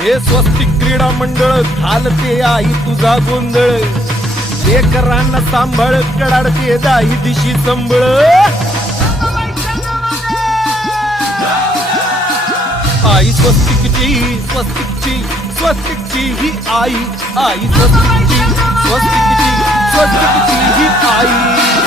हे स्वस्तिक क्रीडा मंडळ घालते आई तुझा गोंधळ, लेकरांना सांभाळ कडाडते दाही दिशी संबळ. आई स्वस्तिकची स्वस्तिकची स्वस्तिकची ही आई, आई स्वस्तिकची स्वस्तिकची स्वस्तिकची ही आई.